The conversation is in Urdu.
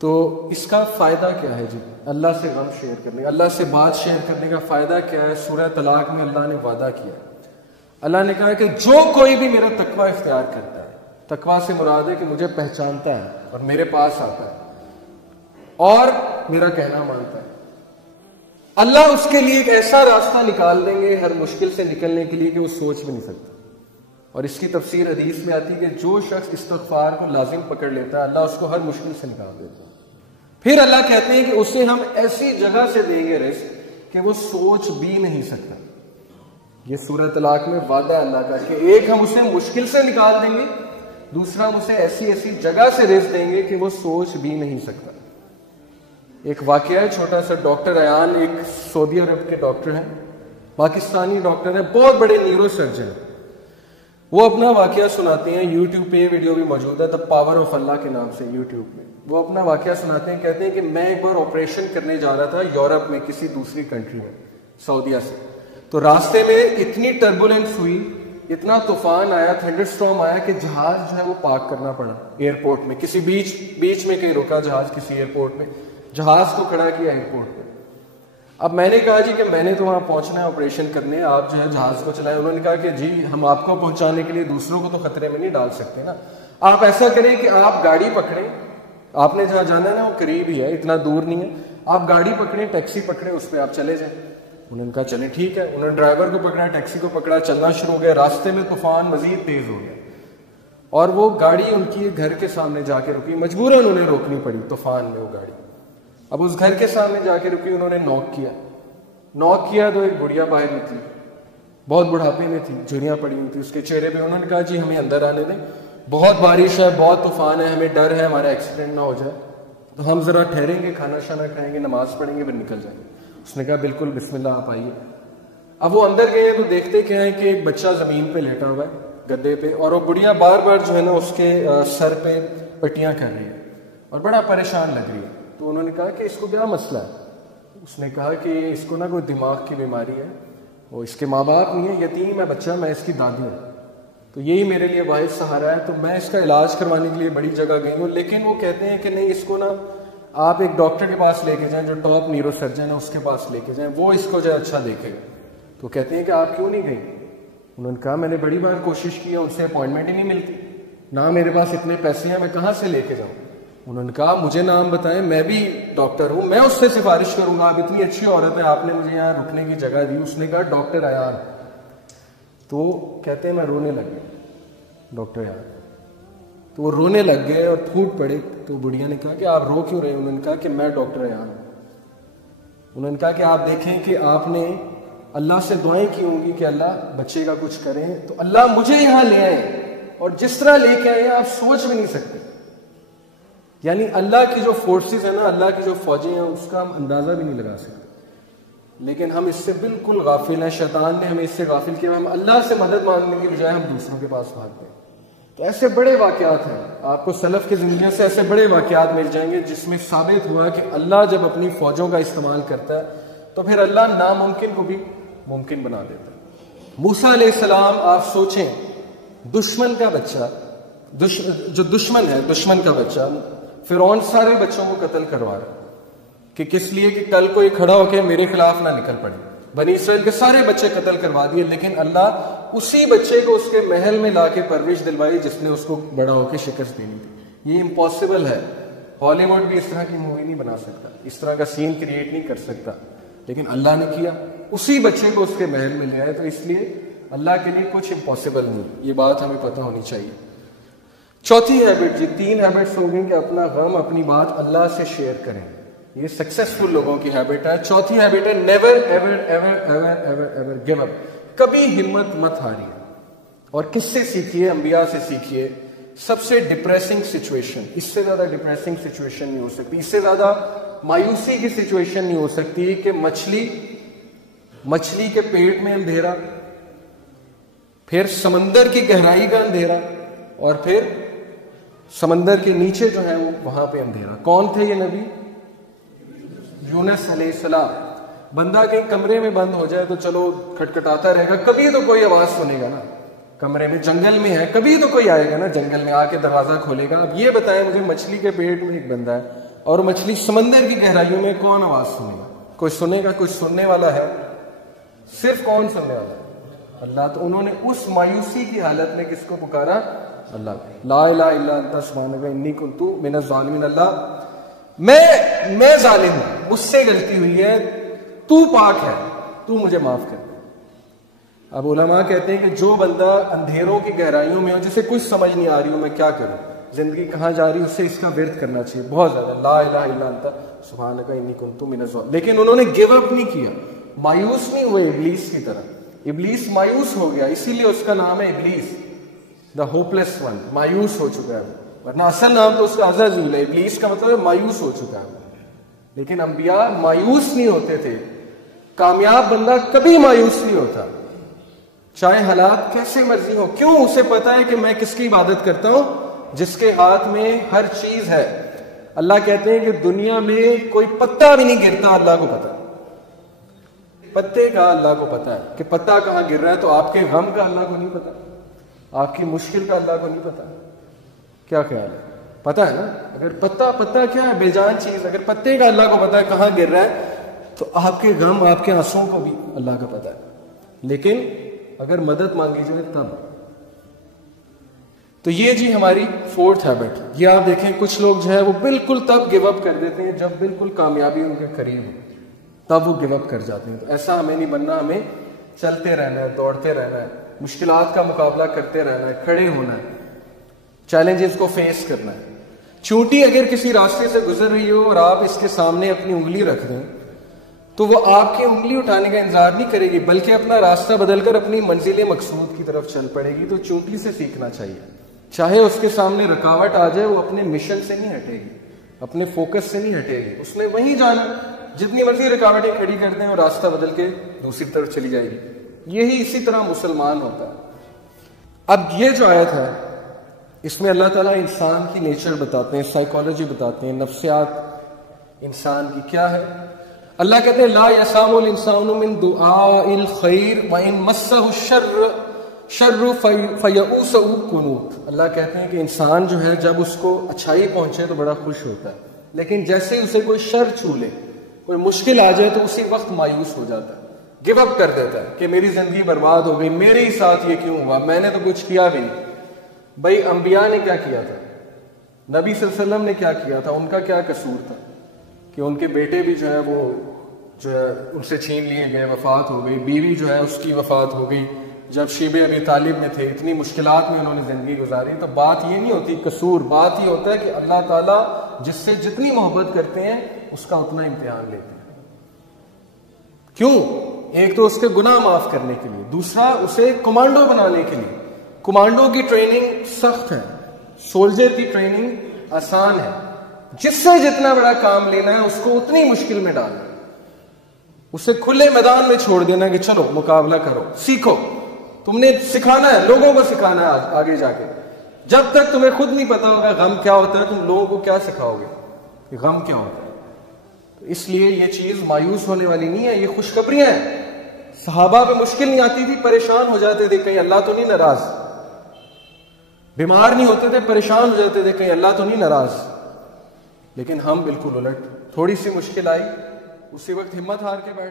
تو اس کا فائدہ کیا ہے جی؟ اللہ سے غم شیئر کرنے، اللہ سے بات شیئر کرنے کا فائدہ کیا ہے؟ سورہ طلاق میں اللہ نے وعدہ کیا، اللہ نے کہا کہ جو کوئی بھی میرا تقوی اختیار کرتا ہے، تقوی سے مراد ہے کہ مجھے پہچانتا ہے اور میرے پاس آتا ہے اور میرا کہنا مانتا ہے، اللہ اس کے لیے ایک ایسا راستہ نکال دیں گے ہر مشکل سے نکلنے کے لیے کہ وہ سوچ بھی نہیں سکتا۔ اور اس کی تفسیر حدیث میں آتی ہے کہ جو شخص استغفار کو لازم پکڑ لیتا ہے، اللہ اس کو ہر مشکل سے نکال دیتا ہے۔ پھر اللہ کہتے ہیں کہ اسے ہم ایسی جگہ سے دیں گے رزق کہ وہ سوچ بھی نہیں سکتا۔ یہ سورہ طلاق میں وعدہ ہے اللہ کا کہ ایک ہم اسے مشکل سے نکال دیں گے، دوسرا ہم اسے ایسی ایسی جگہ سے رزق دیں گے کہ وہ سوچ بھی نہیں سکتا۔ ایک واقعہ ہے چھوٹا سا، ڈاکٹر ایان ایک سعودی عرب کے ڈاکٹر ہیں، پاکستانی ڈاکٹر ہیں، بہت بڑے نیورو سرجن ہیں۔ وہ اپنا واقعہ سناتے ہیں، یوٹیوب پہ یہ ویڈیو بھی موجود ہے، دا پاور آف اللہ کے نام سے یوٹیوب پہ۔ وہ اپنا واقعہ سناتے ہیں، کہتے ہیں کہ میں ایک بار آپریشن کرنے جا رہا تھا یورپ میں کسی دوسری کنٹری میں، سعودیہ سے، تو راستے میں اتنی ٹربولنس ہوئی، اتنا طوفان آیا، تھنڈر سٹارم آیا کہ جہاز جو ہے وہ پارک کرنا پڑا ایئرپورٹ میں، کسی بیچ میں کہیں رکا جہاز، کسی ایئرپورٹ میں جہاز کو کھڑا کیا ایئرپورٹ پہ۔ اب میں نے کہا جی کہ میں نے تو وہاں پہنچنا ہے آپریشن کرنے، آپ جو ہے جہاز کو چلائیں۔ انہوں نے کہا کہ جی ہم آپ کو پہنچانے کے لیے دوسروں کو تو خطرے میں نہیں ڈال سکتے نا، آپ ایسا کریں کہ آپ گاڑی پکڑیں، آپ نے جہاں جانا ہے نا وہ قریب ہی ہے، اتنا دور نہیں ہے، آپ گاڑی پکڑیں، ٹیکسی پکڑیں، اس پہ آپ چلے جائیں۔ انہوں نے کہا چلیں ٹھیک ہے۔ انہوں نے ڈرائیور کو پکڑا، ٹیکسی کو پکڑا، چلنا شروع ہو گیا۔ راستے میں طوفان مزید تیز ہو گیا اور وہ گاڑی ان کی گھر کے سامنے جا کے رکی، مجبوراً انہیں روکنی پڑی طوفان میں وہ گاڑی۔ اب اس گھر کے سامنے جا کے رکی، انہوں نے نوک کیا تو ایک بڑھیا باہر نکلی، بہت بڑھاپے میں تھی، جھریاں پڑی ہوئی تھی اس کے چہرے پہ۔ انہوں نے کہا جی ہمیں اندر آنے دیں، بہت بارش ہے، بہت طوفان ہے، ہمیں ڈر ہے ہمارا ایکسیڈنٹ نہ ہو جائے، تو ہم ذرا ٹھہریں گے، کھانا شانا کھائیں گے، نماز پڑھیں گے، پھر نکل جائیں گے۔ اس نے کہا بالکل، بسم اللہ، آپ آئیے۔ اب وہ اندر گئے تو دیکھتے کیا ہے کہ ایک بچہ زمین پہ لیٹا ہوا ہے گدے پہ، اور وہ بڑھیا بار بار جو ہے نا اس کے سر پہ پٹیاں کر رہی ہے اور بڑا پریشان لگ رہی ہے۔ تو انہوں نے کہا کہ اس کو کیا مسئلہ ہے؟ اس نے کہا کہ اس کو نا کوئی دماغ کی بیماری ہے، وہ اس کے ماں باپ نہیں ہے، یتیم ہے بچہ، میں اس کی دادی ہوں، تو یہی میرے لیے واحد سہارا ہے، تو میں اس کا علاج کروانے کے لیے بڑی جگہ گئی ہوں، لیکن وہ کہتے ہیں کہ نہیں، اس کو نا آپ ایک ڈاکٹر کے پاس لے کے جائیں جو ٹاپ نیورو سرجن ہے، اس کے پاس لے کے جائیں، وہ اس کو جو اچھا دیکھے گا۔ تو کہتے ہیں کہ آپ کیوں نہیں گئی؟ انہوں نے کہا میں نے بڑی بار کوشش کی ہے، ان سے اپوائنٹمنٹ ہی نہیں ملتی، نہ میرے پاس اتنے پیسے ہیں، میں کہاں سے لے کے جاؤں؟ انہوں نے کہا مجھے نام بتائیں، میں بھی ڈاکٹر ہوں، میں اس سے سفارش کروں گا، آپ اتنی اچھی عورت ہے، آپ نے مجھے یہاں رکنے کی جگہ دی۔ اس نے کہا ڈاکٹر ایان۔ تو کہتے ہیں میں رونے لگ گیا، ڈاکٹر ایان۔ تو وہ رونے لگ گئے اور پھوٹ پڑے۔ تو بڑھیا نے کہا کہ آپ رو کیوں رہے؟ انہوں نے کہا کہ میں ڈاکٹر ایان ہوں۔ انہوں نے کہا کہ آپ دیکھیں کہ آپ نے اللہ سے دعائیں کی ہوں گی کہ اللہ بچے کا کچھ کریں، تو اللہ مجھے یہاں لے آئے، اور جس طرح لے کے آئے آپ سوچ بھی نہیں سکتے۔ یعنی اللہ کی جو فورسز ہیں نا، اللہ کی جو فوجیں ہیں، اس کا ہم اندازہ بھی نہیں لگا سکتے، لیکن ہم اس سے بالکل غافل ہیں۔ شیطان نے ہمیں اس سے غافل کیا، ہم اللہ سے مدد مانگنے کی بجائے ہم دوسروں کے پاس بھاگتے ہیں۔ تو ایسے بڑے واقعات ہیں، آپ کو سلف کی زندگی سے ایسے بڑے واقعات مل جائیں گے جس میں ثابت ہوا کہ اللہ جب اپنی فوجوں کا استعمال کرتا ہے تو پھر اللہ ناممکن کو بھی ممکن بنا دیتا ہے۔ موسیٰ علیہ السلام، آپ سوچیں، دشمن کا بچہ، جو دشمن ہے، دشمن کا بچہ، فرعون سارے بچوں کو قتل کروا رہا کہ کس لیے کہ کل کو یہ کھڑا ہو کے میرے خلاف نہ نکل پڑے۔ بنی اسرائیل کے سارے بچے قتل کروا دیے، لیکن اللہ اسی بچے کو اس کے محل میں لا کے پرورش دلوائی جس نے اس کو بڑا ہو کے شکست دینی تھی۔ یہ امپاسبل ہے، ہالی ووڈ بھی اس طرح کی مووی نہیں بنا سکتا، اس طرح کا سین کریٹ نہیں کر سکتا، لیکن اللہ نے کیا، اسی بچے کو اس کے محل میں لے آئے۔ تو اس لیے اللہ کے لیے کچھ امپاسبل نہیں، یہ بات ہمیں پتہ ہونی چاہیے۔ چوتھی ہیبٹ جی، 3 ہیبٹس ہوں گی کہ اپنا غم، اپنی بات اللہ سے شیئر کریں، یہ سکسیسفل لوگوں کی ہیبٹ ہے۔ چوتھی ہیبٹ ہے never ever ever ever ever ever give up, کبھی ہمت مت ہاریے۔ اور کس سے سیکھیے؟ انبیاء سے سیکھیے۔ سب سے ڈپریسنگ سچویشن، اس سے زیادہ ڈپریسنگ سچویشن نہیں ہو سکتی، اس سے زیادہ مایوسی کی سچویشن نہیں ہو سکتی کہ مچھلی کے پیٹ میں اندھیرا، پھر سمندر کی گہرائی کا اندھیرا، اور پھر سمندر کے نیچے جو ہے وہ وہاں پہ اندھیرا۔ کون تھے یہ نبی؟ یونس علیہ السلام۔ بندہ کہیں کمرے میں بند ہو جائے تو چلو کھٹکھٹاتا رہے گا، کبھی تو کوئی آواز سنے گا نا، کمرے میں، جنگل میں ہے، کبھی تو کوئی آئے گا نا جنگل میں، آ کے دروازہ کھولے گا۔ اب یہ بتائیں مجھے، مچھلی کے پیٹ میں ایک بندہ ہے، اور مچھلی سمندر کی گہرائیوں میں کون آواز سنے گا؟ کوئی سنے گا؟ کوئی سننے والا ہے؟ صرف کون سننے والا ہے؟ اللہ. تو انہوں نے اس مایوسی کی حالت میں کس کو پکارا؟ اللہ. لا الہ الا انت سبحانک انی کنت من الظالمین. اللہ میں ظالم ہوں، مجھ سے غلطی ہوئی ہے، تو پاک ہے، تو مجھے معاف کر. اب علماء کہتے ہیں کہ جو بندہ اندھیروں کی گہرائیوں میں ہو، جسے کچھ سمجھ نہیں آ رہی ہو میں کیا کروں، زندگی کہاں جا رہی ہے، اسے اس کا ورد کرنا چاہیے بہت زیادہ. لا الہ الا انت سبحانک انی کنت من الظالمین. لیکن انہوں نے گیو اپ نہیں کیا، مایوس نہیں ہوئے ابلیس کی طرح. ابلیس مایوس ہو گیا، اسی لیے اس کا نام ہے ابلیس، دا ہوپ لیس ون. مایوس ہو چکا ہے، ورنہ اصل نام تو اس کا عزازیل ہے. ابلیس کا مطلب ہے مایوس ہو چکا ہے. لیکن انبیاء مایوس نہیں ہوتے تھے. کامیاب بندہ کبھی مایوس نہیں ہوتا، چاہے حالات کیسے مرضی ہو. کیوں؟ اسے پتا ہے کہ میں کس کی عبادت کرتا ہوں؟ جس کے ہاتھ میں ہر چیز ہے. اللہ کہتے ہیں کہ دنیا میں کوئی پتا بھی نہیں گرتا، اللہ کو پتا. پتے کا اللہ کو پتا ہے کہ پتا کہاں گر رہا ہے. تو آپ کے غم کا اللہ کو نہیں پتا، آپ کی مشکل کا اللہ کو نہیں پتا. کیا خیال ہے؟ پتا ہے نا. اگر پتا کیا ہے؟ بے جان چیز. اگر پتے کا اللہ کو پتا ہے کہاں گر رہا ہے، تو آپ کے غم، آپ کے آنسوؤں کو بھی اللہ کا پتا ہے. لیکن اگر مدد مانگی جائے تب. تو یہ جی ہماری فورتھ ہیبٹ. یہ آپ دیکھیں کچھ لوگ جو ہے وہ بالکل تب گیو اپ کر دیتے ہیں جب بالکل کامیابی ان کے قریب ہو، تب وہ گیو اپ کر جاتے ہیں. تو ایسا ہمیں نہیں بننا. ہمیں چلتے رہنا ہے، دوڑتے رہنا ہے، مشکلات کا مقابلہ کرتے رہنا ہے، کھڑے ہونا ہے، چیلنجز کو فیس کرنا ہے. چونٹی اگر کسی راستے سے گزر رہی ہو اور آپ اس کے سامنے اپنی انگلی رکھ دیں تو وہ آپ کی انگلی اٹھانے کا انتظار نہیں کرے گی، بلکہ اپنا راستہ بدل کر اپنی منزل مقصود کی طرف چل پڑے گی. تو چونٹی سے سیکھنا چاہیے. چاہے اس کے سامنے رکاوٹ آ جائے، وہ اپنے مشن سے نہیں ہٹے گی، اپنے فوکس سے نہیں ہٹے گی. اس نے وہیں جانا. جتنی مرضی رکاوٹیں کھڑی کر دیں اور راستہ بدل کے دوسری طرف چلی جائے گی. یہی اسی طرح مسلمان ہوتا ہے. اب یہ جو آیت ہے اس میں اللہ تعالیٰ انسان کی نیچر بتاتے ہیں، سائیکالوجی بتاتے ہیں، نفسیات انسان کی کیا ہے. اللہ کہتے ہیں لا یسام الانسان من دعاء الخیر وان مسہ الشر فیئوس قنوط. اللہ کہتے ہیں کہ انسان جو ہے جب اس کو اچھائی پہنچے تو بڑا خوش ہوتا ہے، لیکن جیسے ہی اسے کوئی شر چھو لے، کوئی مشکل آ جائے تو اسی وقت مایوس ہو جاتا ہے، گیو اپ کر دیتا ہے کہ میری زندگی برباد ہو گئی، میرے ہی ساتھ یہ کیوں ہوا، میں نے تو کچھ کیا بھی نہیں. بھائی انبیاء نے کیا کیا تھا؟ نبی صلی اللہ علیہ وسلم نے کیا کیا تھا؟ ان کا کیا قصور تھا کہ ان کے بیٹے بھی جو ہے وہ جو ہے ان سے چھین لیے گئے، وفات ہو گئی. بیوی جو ہے اس کی وفات ہو گئی جب شیب ابی طالب میں تھے. اتنی مشکلات میں انہوں نے زندگی گزاری. تو بات یہ نہیں ہوتی قصور، بات یہ ہوتا ہے کہ اللہ تعالیٰ جس سے جتنی محبت کرتے ہیں اس کا اتنا امتحان لیتے ہیں. کیوں؟ ایک تو اس کے گناہ معاف کرنے کے لیے، دوسرا اسے کمانڈو بنانے کے لیے. کمانڈو کی ٹریننگ سخت ہے، سولجر کی ٹریننگ آسان ہے. جس سے جتنا بڑا کام لینا ہے اس کو اتنی مشکل میں ڈالنا، اسے کھلے میدان میں چھوڑ دینا کہ چلو مقابلہ کرو، سیکھو. تم نے سکھانا ہے، لوگوں کو سکھانا ہے آگے جا کے. جب تک تمہیں خود نہیں پتا ہوگا غم کیا ہوتا ہے، تم لوگوں کو کیا سکھاؤ گے کہ غم کیا ہوتا ہے. تو اس لیے یہ چیز مایوس ہونے والی نہیں ہے، یہ خوشخبریاں ہیں. صحابہ پہ مشکل نہیں آتی تھی، پریشان ہو جاتے تھے کہیں اللہ تو نہیں ناراض. بیمار نہیں ہوتے تھے، پریشان ہو جاتے تھے کہیں اللہ تو نہیں ناراض. لیکن ہم بالکل الٹ. تھوڑی سی مشکل آئی، اسی وقت ہمت ہار کے بیٹھ